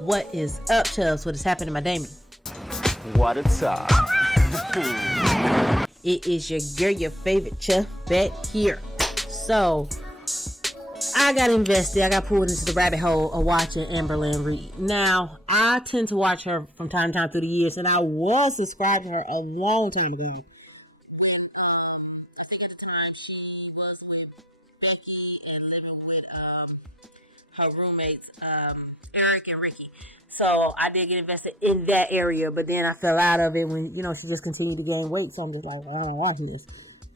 What is up, Chubbs? What is happening, my Damien? What it's up? It is your girl, your favorite Chubbette here. So, I got invested. I got pulled into the rabbit hole of watching Amberlynn read. Now, I tend to watch her from time to time through the years, and I was subscribed to her a long time ago. I think at the time she was with Becky and living with her roommates, Eric and Ricky. So I did get invested in that area, but then I fell out of it when, she just continued to gain weight. So I'm just like, I don't like this.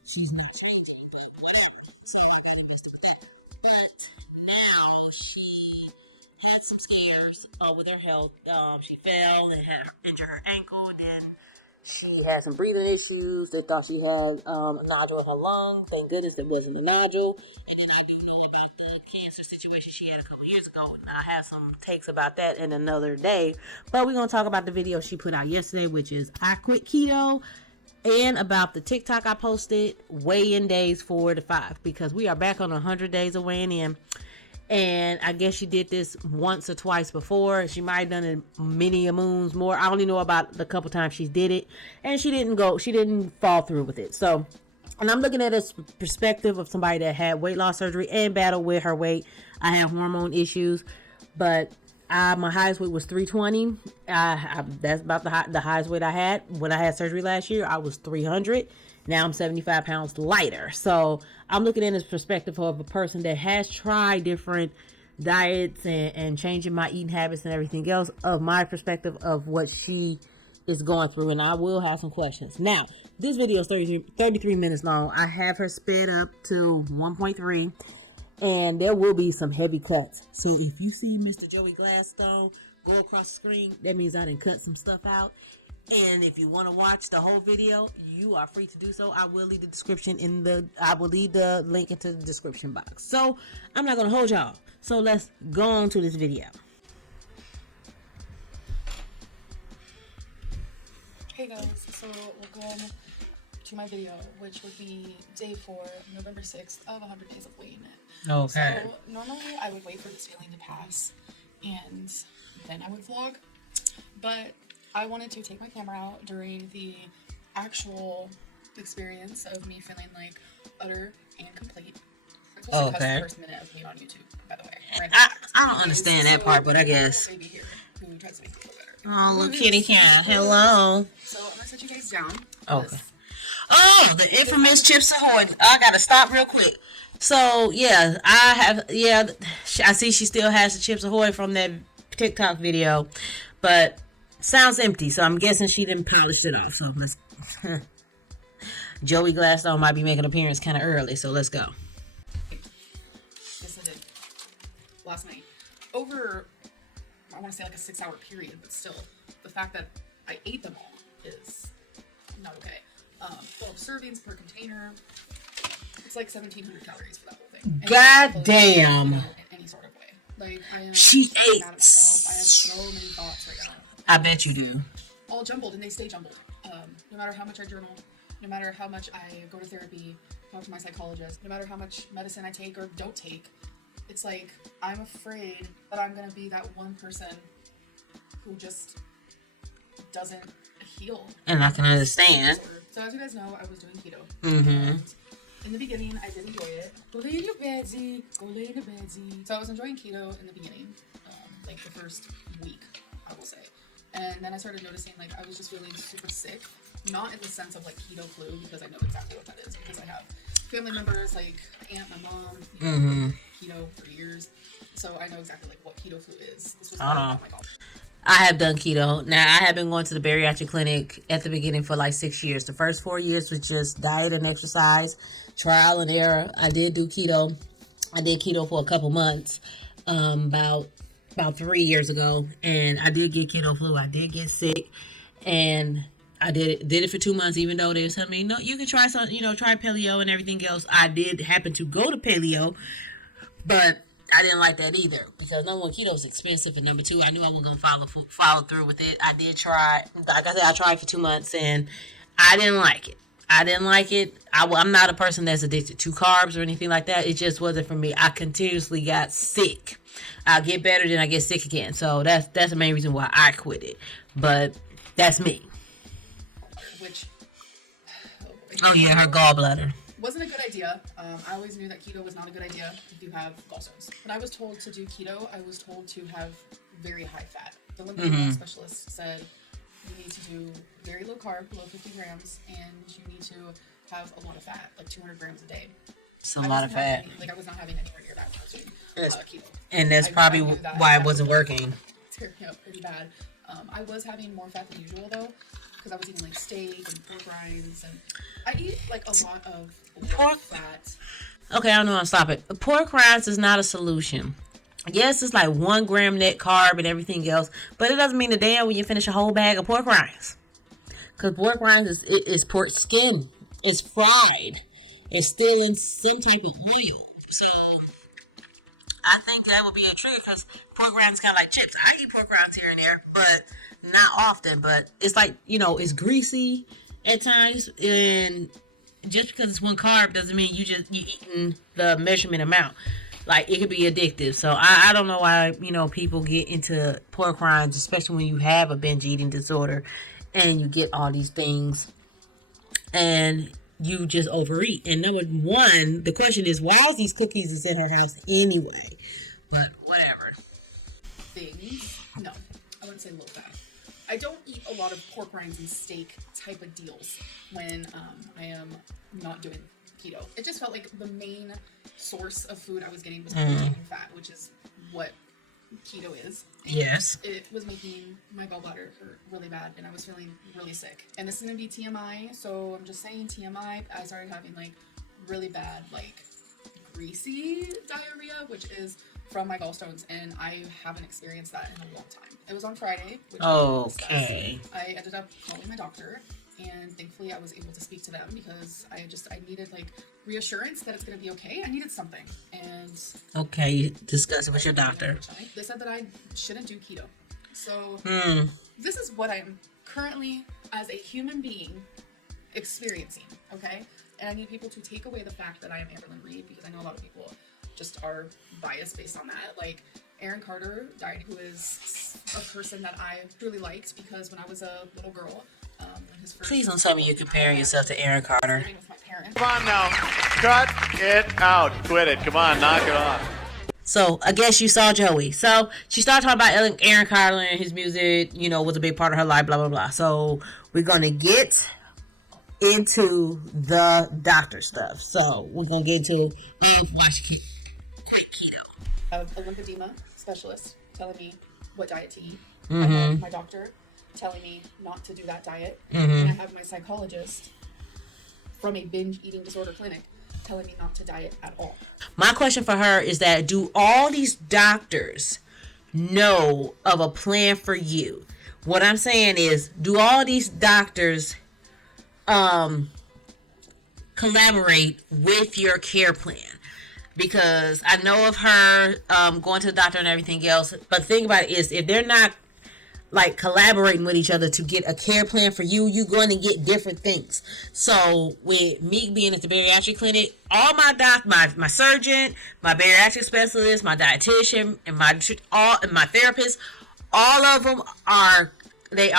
She's not changing, but whatever. So I got invested with that. But now she had some scares with her health. She fell and had injured her ankle. Then she had some breathing issues. They thought she had a nodule in her lung. Thank goodness it wasn't a nodule. And then I do know about the cancer situation she had a couple years ago. And I have some takes about that in another day. But we're going to talk about the video she put out yesterday, which is I quit keto. And about the TikTok I posted, weigh-in days 4 to 5. Because we are back on 100 days of weighing in. And I guess she did this once or twice before. She might have done it many a moons more. I only know about the couple times she did it. And she didn't fall through with it. So, and I'm looking at this perspective of somebody that had weight loss surgery and battled with her weight. I have hormone issues. But my highest weight was 320. That's about the highest weight I had. When I had surgery last year, I was 300. Now I'm 75 pounds lighter. So I'm looking at this perspective of a person that has tried different diets and changing my eating habits and everything else, of my perspective of what she is going through. And I will have some questions. Now, this video is 33 minutes long. I have her sped up to 1.3. And there will be some heavy cuts. So if you see Mr. Joey Gladstone go across the screen, that means I done cut some stuff out. And if you want to watch the whole video, you are free to do so. I will leave the link into the description box. So I'm not going to hold y'all. So let's go on to this video. Hey guys, so welcome to my video, which would be day 4, November 6th of 100 days of weighing in. Okay. So normally I would wait for this feeling to pass and then I would vlog, but I wanted to take my camera out during the actual experience of me feeling like utter and complete. Okay. The first minute of me on YouTube, by the way. I don't understand that part, but I guess. Baby here, who tries to make me feel better. Oh, little kitty cat. Hello. So I'm gonna set you guys down. Okay. Oh, the infamous Chips Ahoy. I gotta stop real quick. So yeah, I see she still has the Chips Ahoy from that TikTok video, but sounds empty, so I'm guessing she didn't polish it off. So let's Joey Gladstone might be making an appearance kind of early, so let's go. Yes, I did. Last night. Over, I want to say like a 6-hour period, but still, the fact that I ate them all is not okay. 12 servings per container. It's like 1,700 calories for that whole thing. And God damn. in any sort of way. Like, I am She ate. mad at myself. I have so many thoughts right now. I bet you do. All jumbled, and they stay jumbled. No matter how much I journal, no matter how much I go to therapy, talk to my psychologist, no matter how much medicine I take or don't take, it's like I'm afraid that I'm gonna be that one person who just doesn't heal. And I can understand. So as you guys know, I was doing keto. Mm-hmm. And in the beginning, I did enjoy it. Go lay in your bedsy. Go lay in your bedsy. So I was enjoying keto in the beginning, like the first week, I will say. And then I started noticing, like, I was just feeling super sick. Not in the sense of, like, keto flu, because I know exactly what that is. Because I have family members, like, my aunt, my mom, keto for years. So I know exactly, like, what keto flu is. This was like, oh my God. I have done keto. Now, I have been going to the bariatric clinic at the beginning for like 6 years. The first 4 years was just diet and exercise, trial and error. I did do keto. I did keto for a couple months, about 3 years ago, and I did get keto flu. I did get sick, and I did it for 2 months, even though they was telling me, no, you can try some, try paleo and everything else. I did happen to go to paleo, but I didn't like that either, because number one, keto is expensive, and number two, I knew I wasn't gonna follow through with it. I did try, like I said, I tried for 2 months, and I didn't like it. I didn't like it. I'm not a person that's addicted to carbs or anything like that. It just wasn't for me. I continuously got sick. I get better, then I get sick again. So that's the main reason why I quit it. But that's me. Which, oh yeah, her gallbladder. Wasn't a good idea. I always knew that keto was not a good idea if you have gallstones. When I was told to do keto, I was told to have very high fat. The lipid specialist said you need to do very low carb, below 50 grams, and you need to have a lot of fat, like 200 grams a day. It's a lot of fat. I was not having anywhere near that when I was doing keto. And that's probably why it wasn't working. Yeah, pretty bad. I was having more fat than usual though, because I was eating like steak and pork rinds, and I eat like a lot of pork fat. Okay, I don't know how to stop it. Pork rinds is not a solution. Yes, it's like 1 gram net carb and everything else, but it doesn't mean a damn when you finish a whole bag of pork rinds. Because pork rinds is pork skin. It's fried. It's still in some type of oil. So I think that would be a trigger because pork rinds kind of like chips. I eat pork rinds here and there, but not often. But it's like, it's greasy at times, and just because it's 1 carb doesn't mean you eating the measurement amount. Like, it could be addictive. So I don't know why, people get into pork rinds, especially when you have a binge eating disorder and you get all these things and you just overeat. And number one, the question is, why is these cookies in her house anyway? But whatever. Things? No, I wouldn't say low fat. I don't eat a lot of pork rinds and steak type of deals when I am not doing keto. It just felt like the main source of food I was getting was protein and fat, which is what keto is. Yes. It was making my gallbladder hurt really bad, and I was feeling really sick. And this is going to be TMI, so I'm just saying TMI. I started having like really bad, like greasy diarrhea, which is from my gallstones, and I haven't experienced that in a long time. It was on Friday. Which okay. I ended up calling my doctor, and thankfully I was able to speak to them because I needed like reassurance that it's going to be okay. I needed something. And okay, you discuss it with your doctor. They said that I shouldn't do keto. So this is what I'm currently, as a human being, experiencing, okay? And I need people to take away the fact that I am Amberlynn Reed, because I know a lot of people just are biased based on that. Like, Aaron Carter died, who is a person that I really liked, because when I was a little girl, please don't tell me you're comparing yourself to Aaron Carter. Come on now. Cut it out. Quit it. Come on, knock it off. So, I guess you saw Joey. So, she started talking about Aaron Carter and his music, was a big part of her life, blah, blah, blah. So, we're going to get into the doctor stuff. So, we're going to get into why she can't keto. I have a lymphedema specialist telling me what diet to eat. I have my doctor telling me not to do that diet. And I have my psychologist from a binge eating disorder clinic telling me not to diet at all. My question for her is that, do all these doctors know of a plan for you? What I'm saying is, do all these doctors collaborate with your care plan? Because I know of her going to the doctor and everything else, but the thing about it is, if they're not like collaborating with each other to get a care plan for you, you're going to get different things. So with me being at the bariatric clinic, all my surgeon, my bariatric specialist, my dietitian, and my therapist, all of them they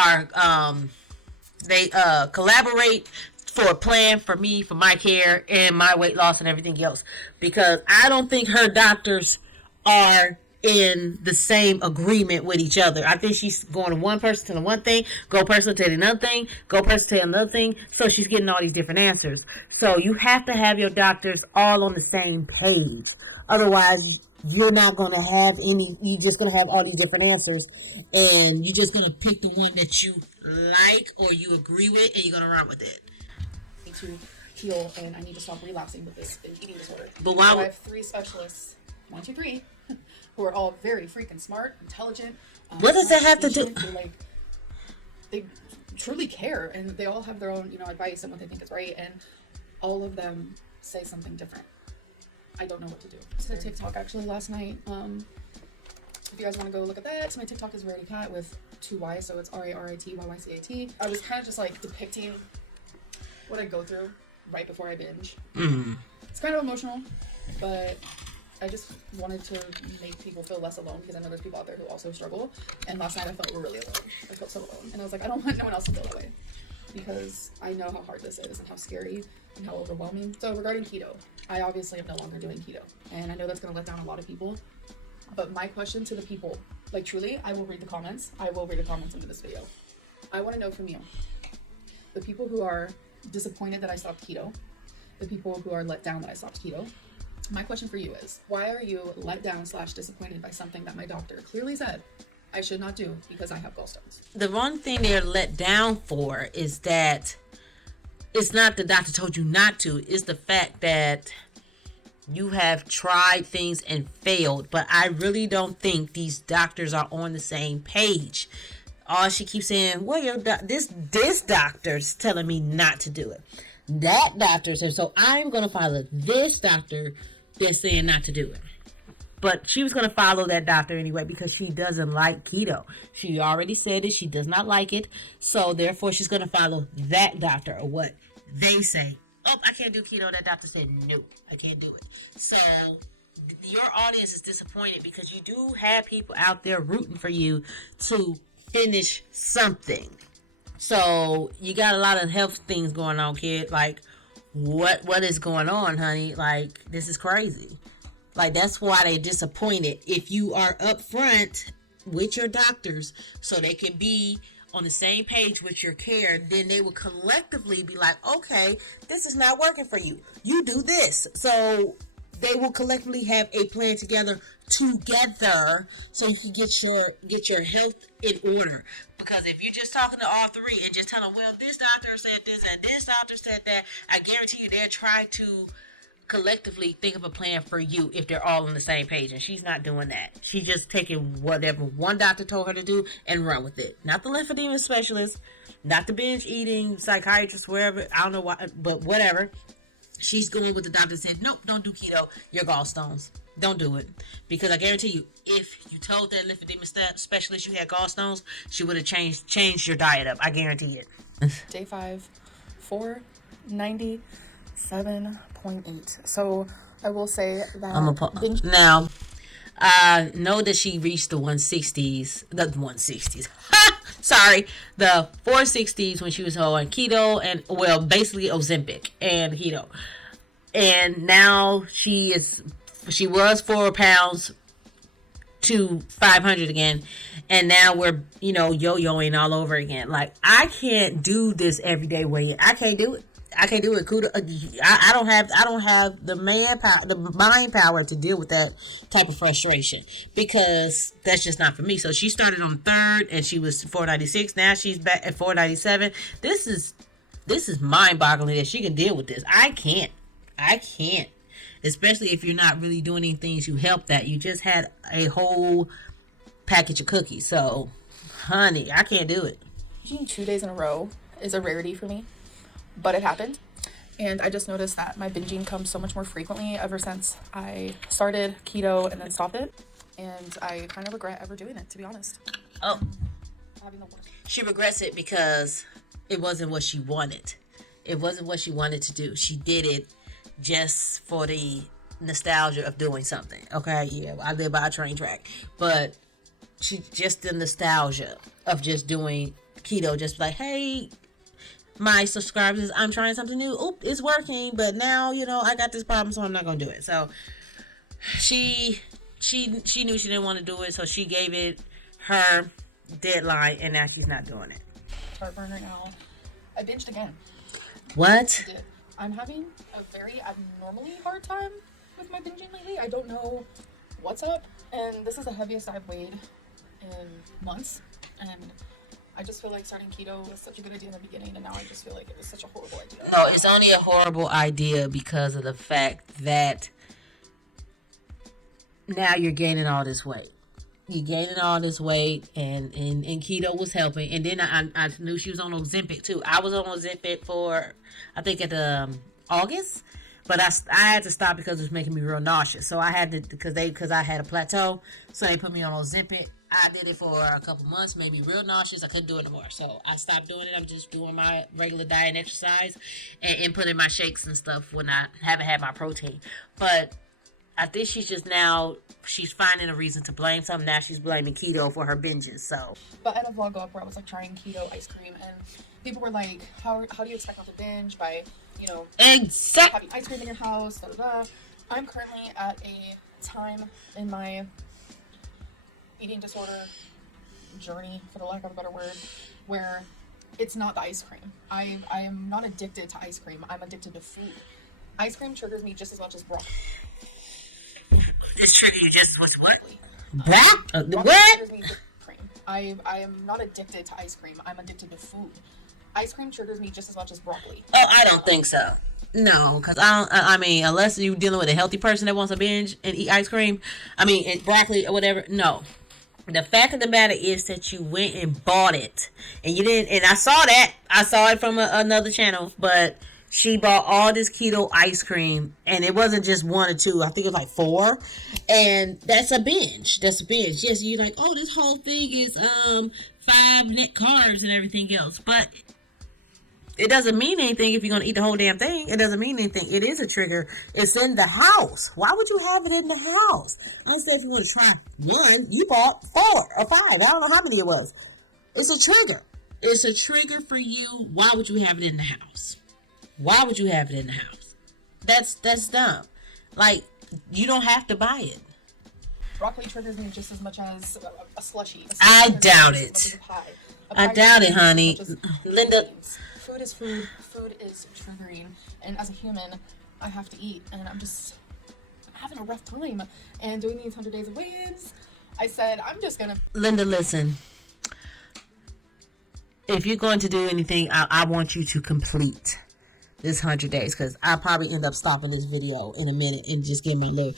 collaborate for a plan for me, for my care and my weight loss and everything else. Because I don't think her doctors are in the same agreement with each other. I think she's going to one person to the one thing, go person to another thing, go person to another thing. So she's getting all these different answers. So you have to have your doctors all on the same page. Otherwise, you're not going to have any, you're just going to have all these different answers. And you're just going to pick the one that you like or you agree with, and you're going to run with it. To heal, and I need to stop relapsing with this eating disorder. But why so I have 3 specialists, 1, 2, 3, who are all very freaking smart, intelligent. What does that have to do? They truly care, and they all have their own, advice and what they think is right, and all of them say something different. I don't know what to do. I did a TikTok actually last night. If you guys want to go look at that, so my TikTok is Rarity Cat with 2 Y, so it's RARITYYYCAT. I was kind of just like depicting what I go through right before I binge. Mm. It's kind of emotional, but I just wanted to make people feel less alone because I know there's people out there who also struggle. And last night I felt really alone. I felt so alone. And I was like, I don't want no one else to feel that way because I know how hard this is and how scary and how overwhelming. So regarding keto, I obviously am no longer doing keto. And I know that's going to let down a lot of people. But my question to the people, like truly, I will read the comments. I will read the comments into this video. I want to know from you, the people who are disappointed that I stopped keto, the people who are let down that I stopped keto. My question for you is, why are you let down / disappointed by something that my doctor clearly said I should not do because I have gallstones? The one thing they're let down for is that it's not the doctor told you not to. It's the fact that you have tried things and failed. But I really don't think these doctors are on the same page. All she keeps saying, well, this doctor's telling me not to do it. That doctor said, so I'm going to follow this doctor that's saying not to do it. But she was going to follow that doctor anyway because she doesn't like keto. She already said it. She does not like it. So therefore, she's going to follow that doctor or what they say. Oh, I can't do keto. That doctor said, no, I can't do it. So your audience is disappointed because you do have people out there rooting for you to finish something. So you got a lot of health things going on, kid. Like, what is going on, honey? Like, this is crazy. Like, that's why they're disappointed. If you are upfront with your doctors so they can be on the same page with your care, then they will collectively be like, okay, this is not working for you. You do this. So they will collectively have a plan together so you can get your health in order. Because if you're just talking to all three and just tell them, well, this doctor said this and this doctor said that, I guarantee you they'll try to collectively think of a plan for you if they're all on the same page. And she's not doing that. She's just taking whatever one doctor told her to do and run with it. Not the lymphedema specialist, not the binge eating psychiatrist, wherever, I don't know why, but whatever. She's going with the doctor said, nope, don't do keto. Your gallstones. Don't do it. Because I guarantee you, if you told that lymphedema specialist you had gallstones, she would have changed your diet up. I guarantee it. Day 5, 497.8. So I will say that now, I know that she reached the 160s. The 160s. Sorry. The 460s when she was on keto and, well, basically Ozempic and keto. And now she was 4 pounds to 500 again. And now we're, yo-yoing all over again. Like, I can't do this everyday weight. I can't do it. I can't do it. I don't have the manpower, the mind power to deal with that type of frustration because that's just not for me. So she started on 3rd and she was 496. Now she's back at 497. This is mind-boggling that she can deal with this. I can't. Especially if you're not really doing anything to help that. You just had a whole package of cookies. So, honey, I can't do it. Eating 2 days in a row is a rarity for me, but it happened. And I just noticed that my binging comes so much more frequently ever since I started keto and then stopped it. And I kind of regret ever doing it, to be honest. Oh. She regrets it because it wasn't what she wanted. It wasn't what she wanted to do. She did it just for the nostalgia of doing something. Okay, yeah, I live by a train track. But she just the nostalgia of just doing keto, just like, hey, my subscribers, I'm trying something new. Oop, it's working, but now, I got this problem, so I'm not going to do it. So she knew she didn't want to do it, so she gave it her deadline, and now she's not doing it. Heartburn right now. I binged again. What? I did. I'm having a very abnormally hard time with my binging lately. I don't know what's up, and this is the heaviest I've weighed in months, and I just feel like starting keto was such a good idea in the beginning, and now I just feel like it was such a horrible idea. No, it's only a horrible idea because of the fact that now you're gaining all this weight. You're gaining all this weight, and keto was helping. And then I knew she was on Ozempic too. I was on Ozempic for, I think at August, but I had to stop because it was making me real nauseous. So I had to because I had a plateau, so they put me on Ozempic. I did it for a couple months, maybe real nauseous. I couldn't do it anymore. So I stopped doing it. I'm just doing my regular diet and exercise and putting my shakes and stuff when I haven't had my protein. But I think she's finding a reason to blame something. Now she's blaming keto for her binges. So, but I had a vlog go up where I was like trying keto ice cream, and people were like, how do you expect not to binge by, having ice cream in your house, da, da, da. I'm currently at a time in my eating disorder journey, for the lack of a better word, where it's not the ice cream. I am not addicted to ice cream. I'm addicted to food. Ice cream triggers me just as much as broccoli. This trigger you just was what? What? Triggers me just cream. I am not addicted to ice cream. I'm addicted to food. Ice cream triggers me just as much as broccoli. Oh, I don't think so. No, because I mean, unless you're dealing with a healthy person that wants to binge and eat ice cream, and broccoli or whatever, no. The fact of the matter is that you went and bought it, and you didn't. And I saw that. I saw it from another channel, but she bought all this keto ice cream, and it wasn't just 1 or 2. I think it was like 4, and that's a binge. Yes, you're like, oh, this whole thing is 5 net carbs and everything else, but it doesn't mean anything if you're going to eat the whole damn thing. It doesn't mean anything. It is a trigger. It's in the house. Why would you have it in the house? I understand if you want to try 1, you bought 4 or 5. I don't know how many it was. It's a trigger. It's a trigger for you. Why would you have it in the house? Why would you have it in the house? That's dumb. Like, you don't have to buy it. Broccoli triggers me just as much as a slushie. I doubt it. I doubt it, honey. Linda. Food is food. Food is triggering. And as a human, I have to eat. And I'm just having a rough time. And doing these 100 days of weigh-ins, I said, I'm just going to... Linda, listen. If you're going to do anything, I want you to complete this 100 days. Because I'll probably end up stopping this video in a minute and just give my little...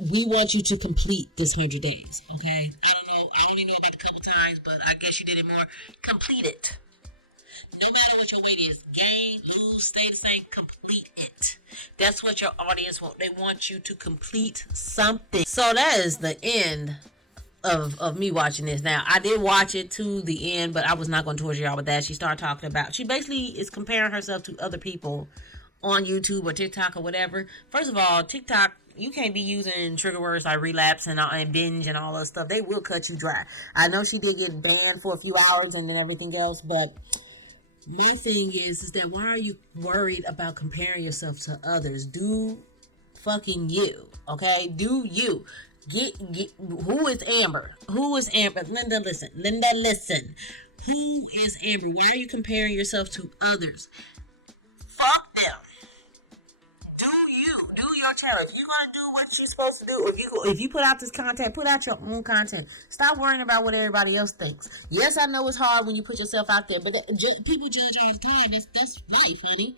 we want you to complete this 100 days. Okay? I don't know. I only know about a couple times, but I guess you did it more. Complete it. No matter what your weight is, gain, lose, stay the same, complete it. That's what your audience want. They want you to complete something. So that is the end of me watching this. Now, I did watch it to the end, but I was not going to torture y'all with that. She started talking about, she basically is comparing herself to other people on YouTube or TikTok or whatever. First of all, TikTok, you can't be using trigger words like relapse and binge and all that stuff. They will cut you dry. I know she did get banned for a few hours and then everything else, but... my thing is that why are you worried about comparing yourself to others? Do fucking you, okay? Do you. Get who is Amber? Who is Amber? Linda, listen. Who is Amber? Why are you comparing yourself to others? Fuck them. Do you. Do your charity. You're going to do what you're supposed to do. If you put out this content, put out your own content. Stop worrying about what everybody else thinks. Yes, I know it's hard when you put yourself out there, but people judge all the time. That's life, honey.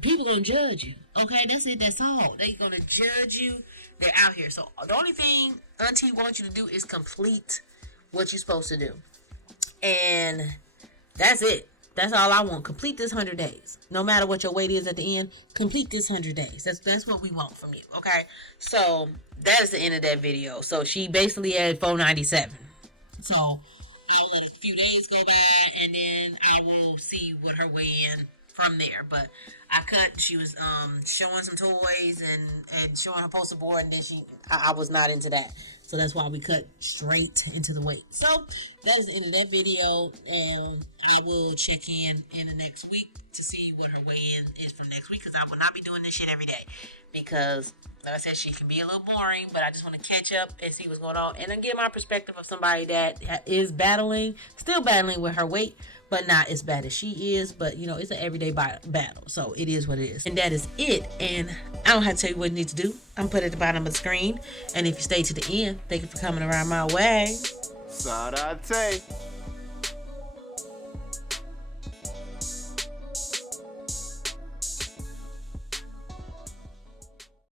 People going to judge you. Okay, that's it. That's all. They're going to judge you. They're out here. So the only thing Auntie wants you to do is complete what you're supposed to do. And that's it. That's all I want. Complete this 100 days. No matter what your weight is at the end, complete this 100 days. That's what we want from you, okay? So, that is the end of that video. So, she basically had 497. So, I'll let a few days go by, and then I will see what her weigh-in from there. But she was showing some toys and showing her poster board, and then I was not into that. So that's why we cut straight into the weight. So that is the end of that video, and I will check in the next week to see what her weigh-in is for next week, because I will not be doing this shit every day, because like I said, she can be a little boring, but I just want to catch up and see what's going on, and then get my perspective of somebody that is still battling with her weight, but not as bad as she is. But it's an everyday battle, so it is what it is. And that is it. And I don't have to tell you what you need to do. I'm put at the bottom of the screen, and if you stay to the end, thank you for coming around my way. Sarate.